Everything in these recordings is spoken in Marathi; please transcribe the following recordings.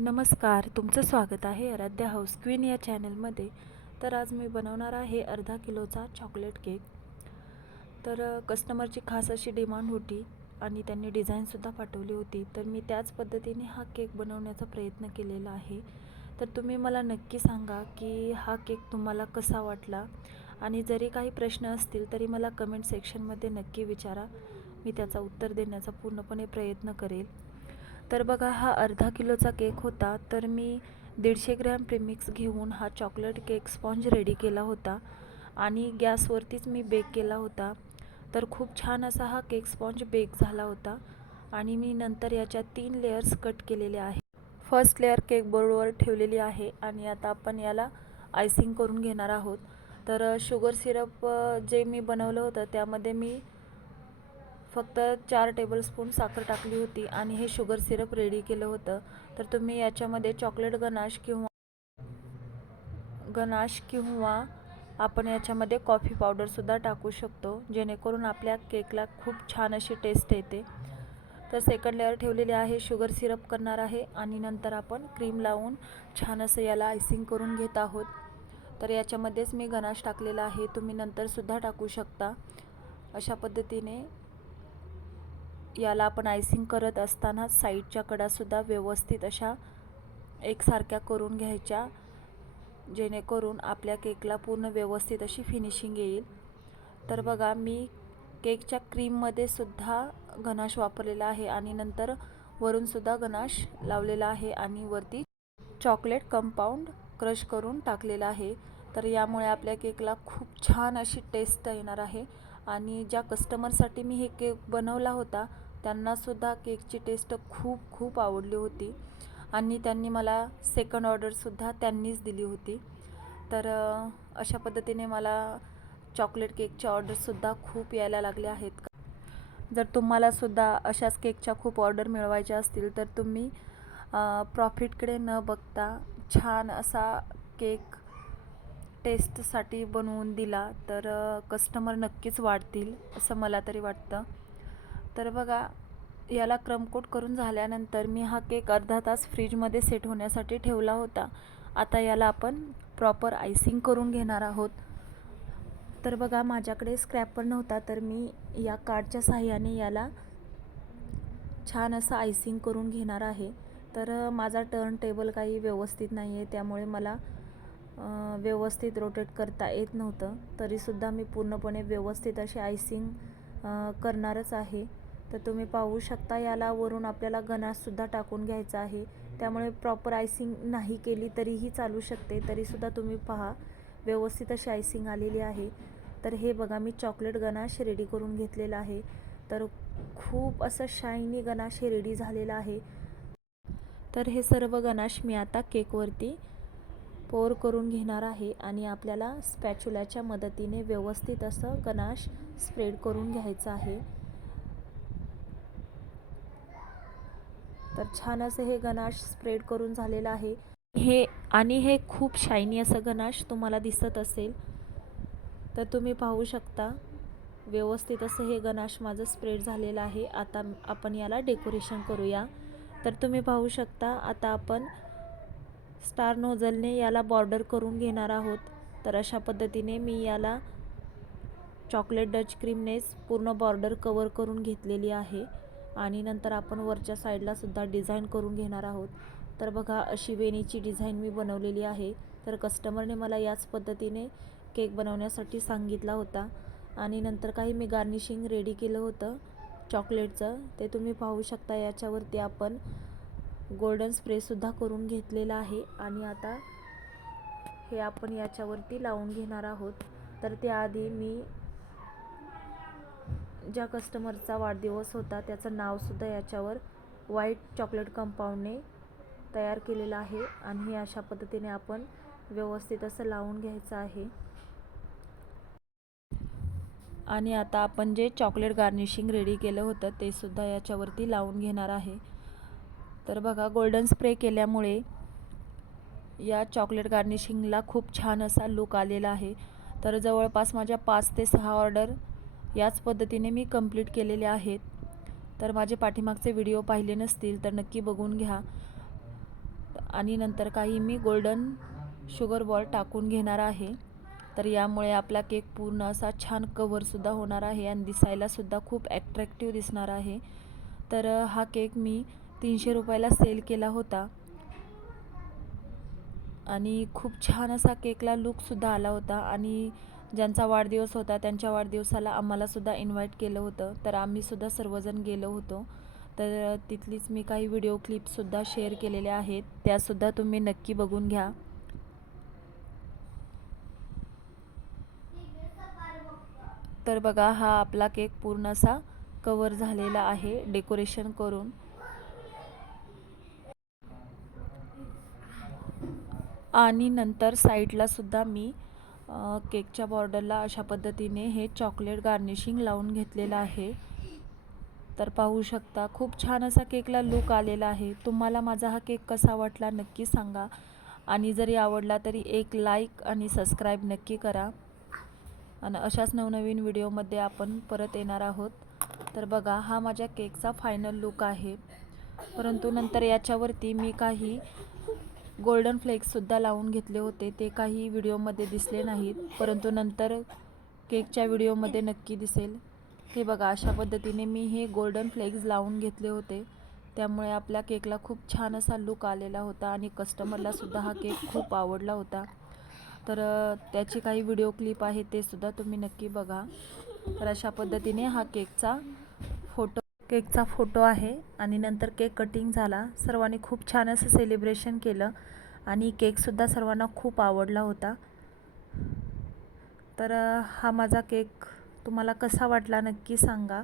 नमस्कार तुमचं स्वागत आहे आराध्या हाऊस क्वीन या चॅनलमध्ये. तर आज मी बनवणार आहे अर्धा किलोचा चॉकलेट केक. तर कस्टमरची खास अशी डिमांड होती आणि त्यांनी डिझाईनसुद्धा पाठवली होती. तर मी त्याच पद्धतीने हा केक बनवण्याचा प्रयत्न केलेला आहे. तर तुम्ही मला नक्की सांगा की हा केक तुम्हाला कसा वाटला? आणि जरी काही प्रश्न असतील तरी मला कमेंट सेक्शनमध्ये नक्की विचारा. मी त्याचा उत्तर देण्याचा पूर्णपणे प्रयत्न करेल. तर बघा हा अर्धा किलोचा केक होता तर मी दीडशे ग्रॅम प्रेमिक्स घेऊन हा चॉकलेट केक स्पॉन्ज रेडी केला होता आणि गॅसवरतीच मी बेक केला होता. तर खूप छान असा हा केक स्पॉन्ज बेक झाला होता आणि मी नंतर याच्या तीन लेयर्स कट केलेले आहे फर्स्ट लेअर केक बोर्डवर ठेवलेली आहे आणि आता आपण याला आयसिंग करून घेणार आहोत. तर शुगर सिरप जे मी बनवलं होतं त्यामध्ये मी फक्त चार टेबलस्पून साखर टाकली होती आणि हे शुगर सिरप रेडी केलं होतं. तर तुम्ही याच्यामध्ये चॉकलेट गनाश किंवा गनाश किंवा आपण याच्यामध्ये कॉफी पावडरसुद्धा टाकू शकतो जेणेकरून आपल्या केकला खूप छान अशी टेस्ट येते. तर सेकंड लेअर ठेवलेले आहे शुगर सिरप करणार आहे आणि नंतर आपण क्रीम लावून छान असं याला आयसिंग करून घेत आहोत. तर याच्यामध्येच मी गनाश टाकलेला आहे तुम्ही नंतरसुद्धा टाकू शकता. अशा पद्धतीने याला आपण आयसिंग करत असताना साईडच्या कडासुद्धा व्यवस्थित अशा एकसारख्या करून घ्यायच्या. जेणेकरून आपल्या केकला पूर्ण व्यवस्थित अशी फिनिशिंग येईल. तर बघा मी केकच्या क्रीममध्ये सुद्धा गनाश वापरलेला आहे आणि नंतर वरूनसुद्धा गनाश लावलेला आहे आणि वरती चॉकलेट कंपाऊंड क्रश करून टाकलेला आहे. तर यामुळे आपल्या केकला खूप छान अशी टेस्ट येणार आहे. आणि ज्या कस्टमरसाठी मी हे केक बनवला होता त्यांनासुद्धा केकची टेस्ट खूप खूप आवडली होती. आणि त्यांनी मला सेकंड ऑर्डरसुद्धा त्यांनीच दिली होती. तर अशा पद्धतीने मला चॉकलेट केकच्या ऑर्डरसुद्धा खूप यायला लागल्या आहेत. जर तुम्हालासुद्धा अशाच केकच्या खूप ऑर्डर मिळवायच्या असतील तर तुम्ही प्रॉफिटकडे न बघता छान असा केक टेस्टसाठी बनवून दिला तर कस्टमर नक्कीच वाढतील असं मला तरी वाटतं. तर बघा याला क्रमकोट करून झाल्यानंतर मी हा केक अर्धा तास फ्रीजमध्ये सेट होण्यासाठी ठेवला होता. आता याला आपण प्रॉपर आयसिंग करून घेणार आहोत. तर बघा माझ्याकडे स्क्रॅपर नव्हता तर मी या कार्डच्या साह्याने याला छान असं आयसिंग करून घेणार आहे. तर माझा टर्न टेबल काही व्यवस्थित नाही आहे त्यामुळे मला व्यवस्थित रोटेट करता येत नव्हतं. तरीसुद्धा मी पूर्णपणे व्यवस्थित अशी आयसिंग करणारच आहे. तर तुम्ही पाहू शकता याला वरून आपल्याला गणाससुद्धा टाकून घ्यायचा आहे. त्यामुळे प्रॉपर आयसिंग नाही केली तरीही चालू शकते. तरीसुद्धा तुम्ही पहा व्यवस्थित अशी आयसिंग आलेली आहे. तर हे बघा मी चॉकलेट गणाश रेडी करून घेतलेलं आहे. तर खूप असं शायनी गणाश हे रेडी झालेला आहे. तर हे सर्व गनाश मी आता केकवरती पोर करून घेणार आहे आणि आपल्याला स्पॅच्युलाच्या मदतीने व्यवस्थित असं गनाश स्प्रेड करून घ्यायचं आहे. तर छान असं हे गनाश स्प्रेड करून झालेलं आहे. हे आणि हे खूप शायनी असं गनाश तुम्हाला दिसत असेल. तर तुम्ही पाहू शकता व्यवस्थित असं हे गनाश माझं स्प्रेड झालेलं आहे. आता आपण याला डेकोरेशन करूया. तर तुम्ही पाहू शकता आता आपण स्टार नोझलने याला बॉर्डर करून घेणार आहोत. तर अशा पद्धतीने मी याला चॉकलेट डच क्रीमनेच पूर्ण बॉर्डर कवर करून घेतलेली आहे. आणि नंतर आपण वरच्या साईडला सुद्धा डिझाईन करून घेणार आहोत. तर बघा अशी वेणीची डिझाईन मी बनवलेली आहे. तर कस्टमरने मला याच पद्धतीने केक बनवण्यासाठी सांगितला होता. आणि नंतर काही मी गार्निशिंग रेडी केलं होतं. चॉकलेटचं. ते तुम्ही पाहू शकता याच्यावरती आपण गोल्डन स्प्रेसुद्धा करून घेतलेला आहे. आणि आता हे आपण याच्यावरती लावून घेणार आहोत. तर त्याआधी मी ज्या कस्टमरचा वाढदिवस होता त्याचं नावसुद्धा याच्यावर व्हाईट चॉकलेट कंपाऊंडने तयार केलेलं आहे. आणि हे अशा पद्धतीने आपण व्यवस्थित असं लावून घ्यायचं आहे. आणि आता आपण जे चॉकलेट गार्निशिंग रेडी केलं होतं ते सुद्धा याच्यावरती लावून घेणार आहे. तर बघा गोल्डन स्प्रे केल्यामुळे या चॉकलेट गार्निशिंगला खूप छान असा लुक आलेला आहे. तर जवळपास माझ्या पाच ते सहा ऑर्डर याच पद्धतीने मी कंप्लीट केलेले आहेत. तर माझे पाठीमागचे व्हिडिओ पाहिले नसतील तर नक्की बघून घ्या. आणि नंतर काही मी गोल्डन शुगर बॉल टाकून घेणार आहे. तर यामुळे आपला केक पूर्ण असा छान कवरसुद्धा होणार आहे आणि दिसायलासुद्धा खूप ॲट्रॅक्टिव्ह दिसणार आहे. तर हा केक मी तीनशे रुपयाला सेल केला होता. आणि खूप छान असा केकला लुकसुद्धा आला होता. आणि ज्यांचा वाढदिवस होता त्यांच्या वाढदिवसाला आम्हालासुद्धा इन्व्हाइट केलं होतं. तर आम्हीसुद्धा सर्वजण गेलो होतो. तर तिथलीच मी काही व्हिडिओ क्लिपसुद्धा शेअर केलेल्या आहेत. त्यासुद्धा तुम्ही नक्की बघून घ्या. तर बघा हा आपला केक पूर्ण असा कवर झालेला आहे डेकोरेशन करून. आणि नंतर साईडला सुद्धा मी केकच्या बॉर्डरला अशा पद्धतीने हे चॉकलेट गार्निशिंग लावून घेतलेलं आहे. तर पाहू शकता खूप छान असा केकला लुक आलेला आहे. तुम्हाला माझा हा केक कसा वाटला नक्की सांगा. आणि जरी आवडला तरी एक लाईक आणि सबस्क्राईब नक्की करा. आणि अशाच नवनवीन व्हिडिओमध्ये आपण परत येणार आहोत. तर बघा हा माझ्या केकचा फायनल लुक आहे. परंतु नंतर याच्यावरती मी काही गोल्डन फ्लेक्ससुद्धा लावून घेतले होते. ते काही व्हिडिओमध्ये दिसले नाहीत परंतु नंतर केकच्या व्हिडिओमध्ये नक्की दिसेल. हे बघा अशा पद्धतीने मी हे गोल्डन फ्लेक्स लावून घेतले होते. त्यामुळे आपल्या केकला खूप छान असा लुक आलेला होता आणि कस्टमरलासुद्धा हा केक खूप आवडला होता. तर त्याची काही व्हिडिओ क्लिप आहे ते सुद्धा तुम्ही नक्की बघा. तर अशा पद्धतीने हा केकचा फोटो केकचा फोटो आहे आणि नंतर केक कटिंग झाला. सर्वांनी खूप छान असं सेलिब्रेशन केलं आणि केकसुद्धा सर्वांना खूप आवडला होता. तर हा माझा केक तुम्हाला कसा वाटला नक्की सांगा.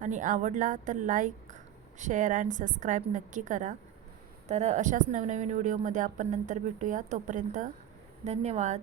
आणि आवडला तर लाईक शेअर अँड सबस्क्राईब नक्की करा. तर अशाच नवनवीन व्हिडिओमध्ये आपण नंतर भेटूया. तोपर्यंत धन्यवाद.